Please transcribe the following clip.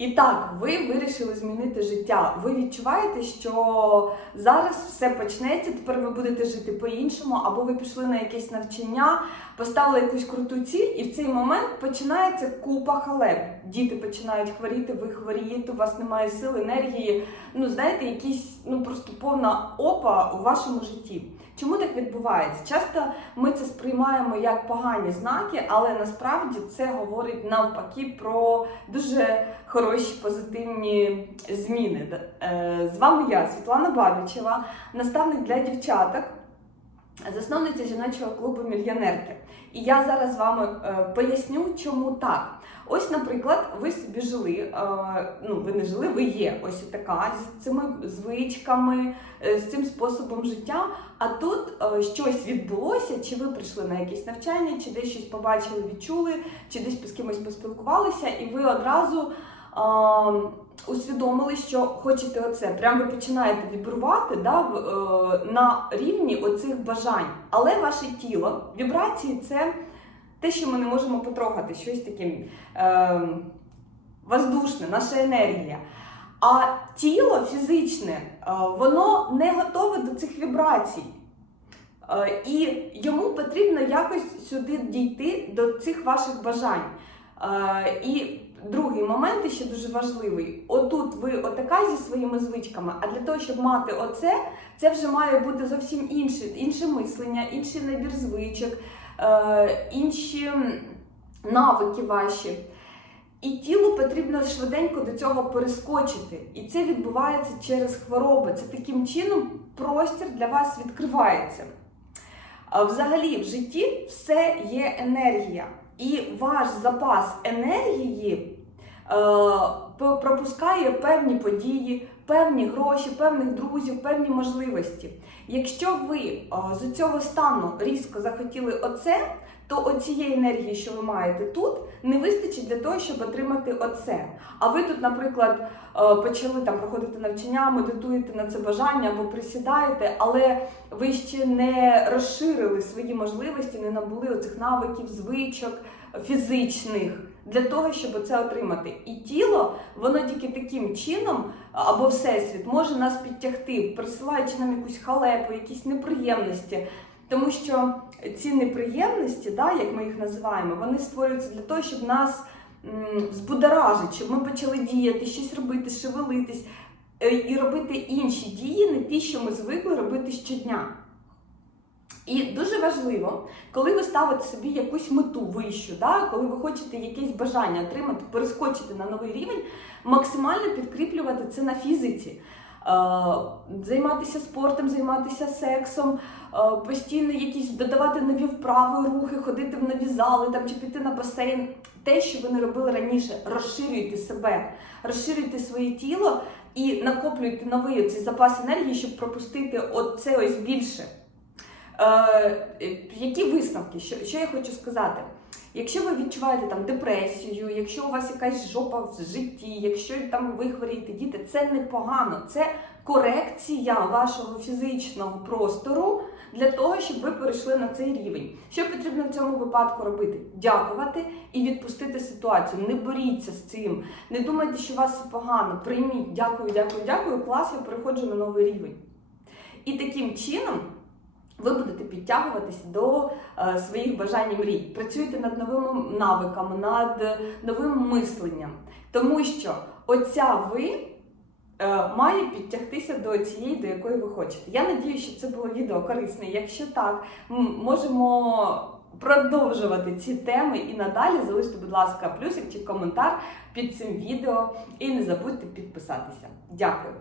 І так, ви вирішили змінити життя. Ви відчуваєте, що зараз все почнеться, тепер ви будете жити по-іншому, або ви пішли на якесь навчання, поставили якусь круту ціль, і в цей момент починається купа халеп. Діти починають хворіти, ви хворієте, у вас немає сил, енергії. Ну, знаєте, якісь ну просто повна опа у вашому житті. Чому так відбувається? Часто ми це сприймаємо як погані знаки, але насправді це говорить навпаки про дуже хороші позитивні зміни. Е, З вами я, Світлана Бабічева, наставник для дівчаток, засновниця жіночого клубу Мільйонерки. І я зараз з вами е, поясню, чому так. Ось, наприклад, ви собі жили, е, ну ви не жили, ви є ось така з цими звичками, е, з цим способом життя. А тут е, щось відбулося, чи ви прийшли на якісь навчання, чи десь щось побачили, відчули, чи десь з кимось поспілкувалися, і ви одразу усвідомили, що хочете оце. Прям ви починаєте вібрувати да, е, на рівні оцих бажань. Але ваше тіло, вібрації це те, що ми не можемо потрогати, щось таке е, воздушне, наша енергія. А тіло фізичне, е, воно не готове до цих вібрацій. Е, І йому потрібно якось сюди дійти до цих ваших бажань. І другий момент ще дуже важливий. Отут ви отака зі своїми звичками, а для того, щоб мати оце, це вже має бути зовсім інше, інше мислення, інший набір звичок, е, інші навики ваші. І тілу потрібно швиденько до цього перескочити. І це відбувається через хвороби. Це таким чином простір для вас відкривається. Взагалі, в житті все є енергія. І ваш запас енергії е, пропускає певні події, певні гроші, певних друзів, певні можливості. Якщо ви е, з цього стану різко захотіли оце, то оцієї енергії, що ви маєте тут, не вистачить для того, щоб отримати оце. А ви тут, наприклад, е, почали там проходити навчання, медитуєте на це бажання або присідаєте, але ви ще не розширили свої можливості, не набули оцих навиків, звичок фізичних для того, щоб це отримати. І тіло, воно тільки таким чином, або всесвіт, може нас підтягти, присилаючи нам якусь халепу, якісь неприємності. Тому що ці неприємності, да, як ми їх називаємо, вони створюються для того, щоб нас збудоражити, щоб ми почали діяти, щось робити, шевелитись е, і робити інші дії, не ті, що ми звикли робити щодня. І дуже важливо, коли ви ставите собі якусь мету вищу, да, коли ви хочете якесь бажання отримати, перескочити на новий рівень, максимально підкріплювати це на фізиці. Е, займатися спортом, займатися сексом, е, постійно якісь додавати нові вправи, рухи, ходити в нові зали там, чи піти на басейн. Те, що ви не робили раніше, розширюйте себе, розширюйте своє тіло і накоплюйте новий оцей запас енергії, щоб пропустити оце ось більше. Е, які висновки? Що, що я хочу сказати? Якщо ви відчуваєте там депресію, якщо у вас якась жопа в житті, якщо там ви хворієте діти, це непогано. Це корекція вашого фізичного простору для того, щоб ви перейшли на цей рівень. Що потрібно в цьому випадку робити? Дякувати і відпустити ситуацію. Не боріться з цим. Не думайте, що у вас все погано. Прийміть, дякую, дякую, дякую. Клас, я переходжу на новий рівень. І таким чином. Ви будете підтягуватися до е, своїх бажань і мрій. Працюйте над новими навиками, над новим мисленням. Тому що оця ви е, має підтягтися до цієї, до якої ви хочете. Я надію, що це було відео корисне. Якщо так, можемо продовжувати ці теми і надалі. Залиште, будь ласка, плюсик чи коментар під цим відео. І не забудьте підписатися. Дякую!